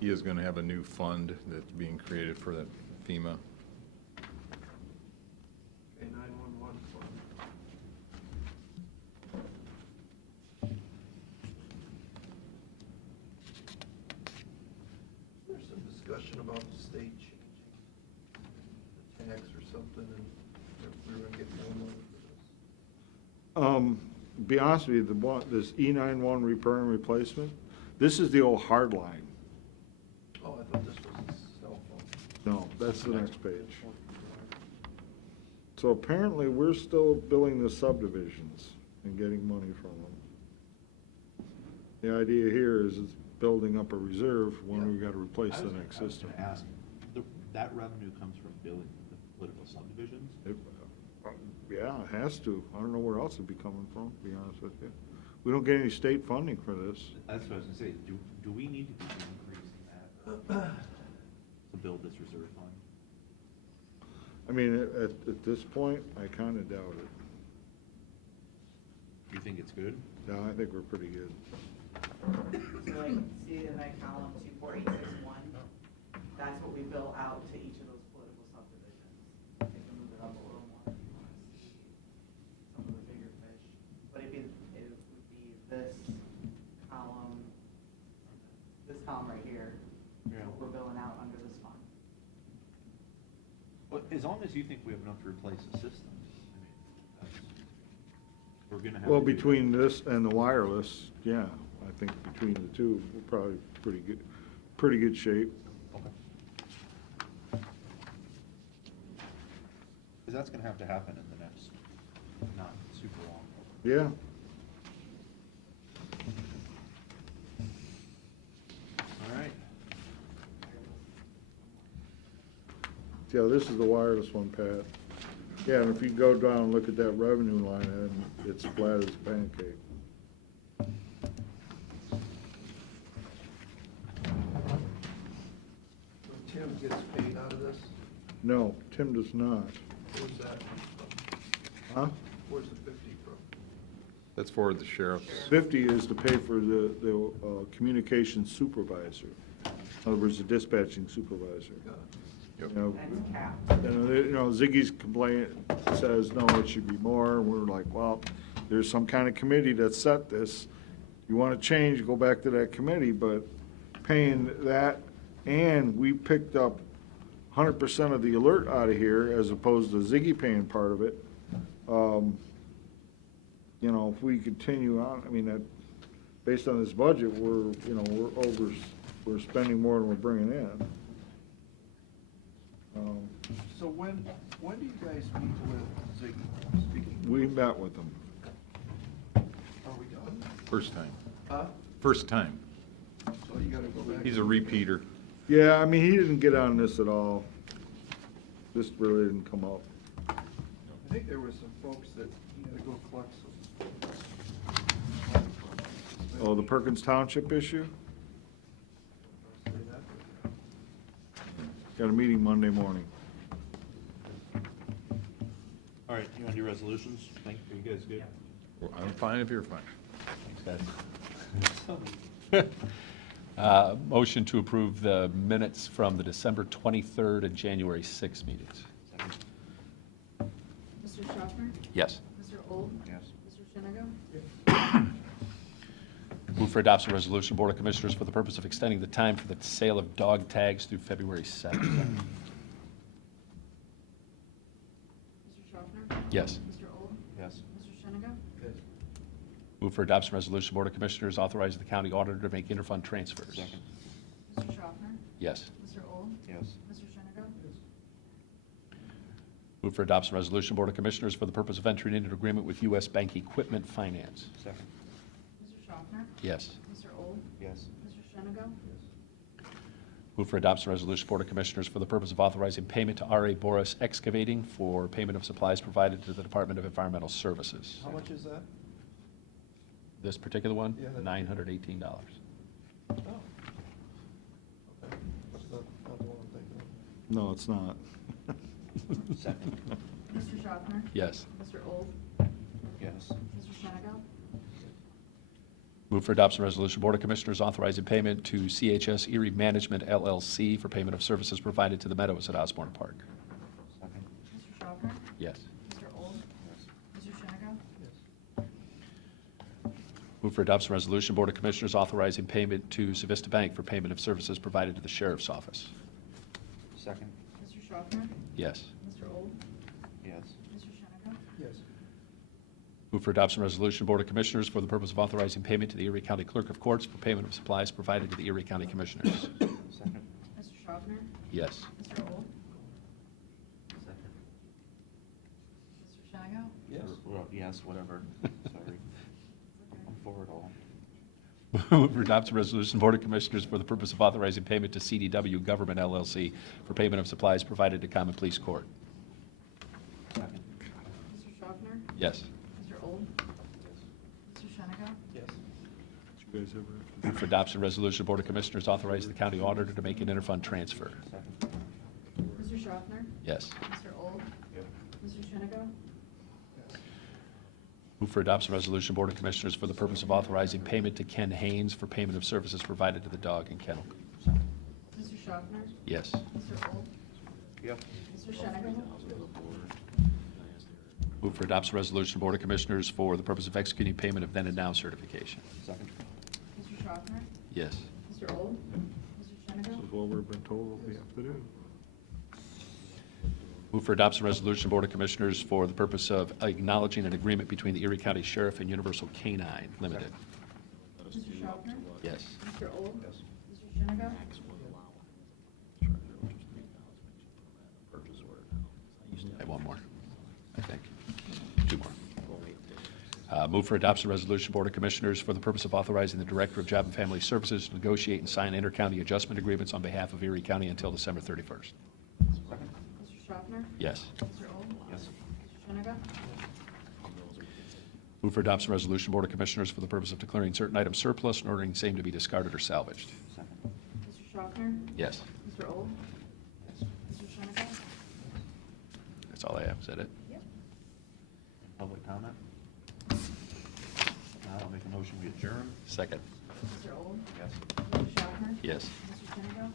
he is going to have a new fund that's being created for that FEMA. Okay, 911 fund. There's some discussion about the state changing the tax or something, and if we were gonna get more money for this. be honest with you, this E91 repair and replacement, this is the old hard line. Oh, I thought this was a cell phone. No, that's the next page. So apparently, we're still billing the subdivisions and getting money from them. The idea here is it's building up a reserve when we gotta replace the next I was system. gonna ask, that revenue comes from billing the political subdivisions? Yeah, it has to. I don't know where else it'd be coming from, to be honest with you. We don't get any state funding for this. That's what I was gonna say, do we need to be increasing that to build this reserve fund? I mean, at this point, I kinda doubt it. You think it's good? Yeah, I think we're pretty good. So like, see in that column 24861, that's what we bill out to each of those political subdivisions. I can move it up a little more if you want to see some of the bigger fish. But it would be this column right here, Yeah. what we're billing out under this fund. Well, as long as you think we have enough to replace the system, I mean, we're gonna have. Well, to do that. between this and the wireless, yeah, I think between the two, we're probably pretty good shape. Okay. Cause that's gonna have to happen in the next, not super long. Yeah. All right. Yeah, this is the wireless one, Pat. Yeah, and if you go down and look at that revenue line, and it's flat as a pancake. So Tim gets paid out of this? No, Tim does not. Where's that from? Huh? Where's the 50 from? That's for the sheriff's. 50 is to pay for the communications supervisor. In other words, the dispatching supervisor. Got it. Yep. You know, That's capped. you know, Ziggy's complaint says, no, it should be more. And we're like, well, there's some kind of committee that set this. You want to change, go back to that committee, but paying that, and we picked up 100% of the alert out of here as opposed to Ziggy paying part of it. You know, if we continue on, I mean, that, based on this budget, we're spending more than we're bringing in. So when do you guys meet with Ziggy? Speaking. We met with them. Are we done? First time. Huh? First time. So you gotta go back. He's a repeater. Yeah, I mean, he didn't get on this at all. This really didn't come up. I think there was some folks that he had to go collect some. Oh, the Perkins Township issue? Say that. Got a meeting Monday morning. All right, you wanna do resolutions? Are you guys good? Well, I'm fine if you're fine. Thanks, guys. Motion to approve the minutes from the December 23rd and January 6th meetings. Mr. Schaffner? Yes. Mr. Old? Yes. Mr. Shenigo? Move for adoption of resolution, Board of Commissioners, for the purpose of extending the time for the sale of dog tags through February 7th. Mr. Schaffner? Yes. Mr. Old? Yes. Mr. Shenigo? Yes. Move for adoption resolution, Board of Commissioners, authorizing the county auditor to make interfund transfers. Second. Mr. Schaffner? Yes. Mr. Old? Yes. Mr. Shenigo? Move for adoption resolution, Board of Commissioners, for the purpose of entering into an agreement with U.S. Bank Equipment Finance. Second. Mr. Schaffner? Yes. Mr. Old? Yes. Mr. Shenigo? Move for adoption resolution, Board of Commissioners, for the purpose of authorizing payment to R.A. Boris Excavating for payment of supplies provided to the Department of Environmental Services. How much is that? This particular one, Yeah, that- $918. Oh. Okay. That's not the one I'm thinking of. No, it's not. Second. Mr. Schaffner? Yes. Mr. Old? Yes. Mr. Shenigo? Move for adoption resolution, Board of Commissioners authorizing payment to CHS Erie Management LLC for payment of services provided to the Meadows at Osborne Park. Second. Mr. Schaffner? Yes. Mr. Old? Yes. Mr. Shenigo? Yes. Move for adoption resolution, Board of Commissioners authorizing payment to Civista Bank for payment of services provided to the Sheriff's Office. Second. Mr. Schaffner? Yes. Mr. Old? Yes. Mr. Shenigo? Yes. Move for adoption resolution, Board of Commissioners, for the purpose of authorizing payment to the Erie County Clerk of Courts for payment of supplies provided to the Erie County Commissioners. Second. Mr. Schaffner? Yes. Mr. Old? Second. Mr. Shago? Yes. Well, yes, whatever, sorry. I'm for it all. Move for adoption resolution, Board of Commissioners, for the purpose of authorizing payment to CDW Government LLC for payment of supplies provided to Common Police Court. Second. Mr. Schaffner? Yes. Mr. Old? Mr. Shenigo? Yes. Did you guys ever? Move for adoption resolution, Board of Commissioners authorize the county auditor to make an interfund transfer. Second. Mr. Schaffner? Yes. Mr. Old? Mr. Shenigo? Move for adoption resolution, Board of Commissioners, for the purpose of authorizing payment to Ken Haynes for payment of services provided to the dog and kennel. Mr. Schaffner? Yes. Mr. Old? Yep. Mr. Shenigo? Move for adoption resolution, Board of Commissioners, for the purpose of executing payment of then and now certification. Second. Mr. Schaffner? Yes. Mr. Old? Mr. This Shenigo? is what we've been told what we have to do. Move for adoption resolution, Board of Commissioners, for the purpose of acknowledging an agreement between the Erie County Sheriff and Universal Canine Limited. Mr. Schaffner? Yes. Mr. Old? Mr. Shenigo? I have one more, I think. Two more. Move for adoption resolution, Board of Commissioners, for the purpose of authorizing the Director of Job and Family Services to negotiate and sign inter-county adjustment agreements on behalf of Erie County until December 31st. Second. Mr. Schaffner? Yes. Mr. Old? Yes. Mr. Shenigo? Move for adoption resolution, Board of Commissioners, for the purpose of declaring certain items surplus and ordering same to be discarded or salvaged. Second. Mr. Schaffner? Yes. Mr. Old? Mr. Shenigo? That's all I have. Is that it? Yep. Public comment? Now I'll make a motion, we adjourn. Second. Mr. Old? Yes. Mr. Schaffner? Yes. Mr. Shenigo?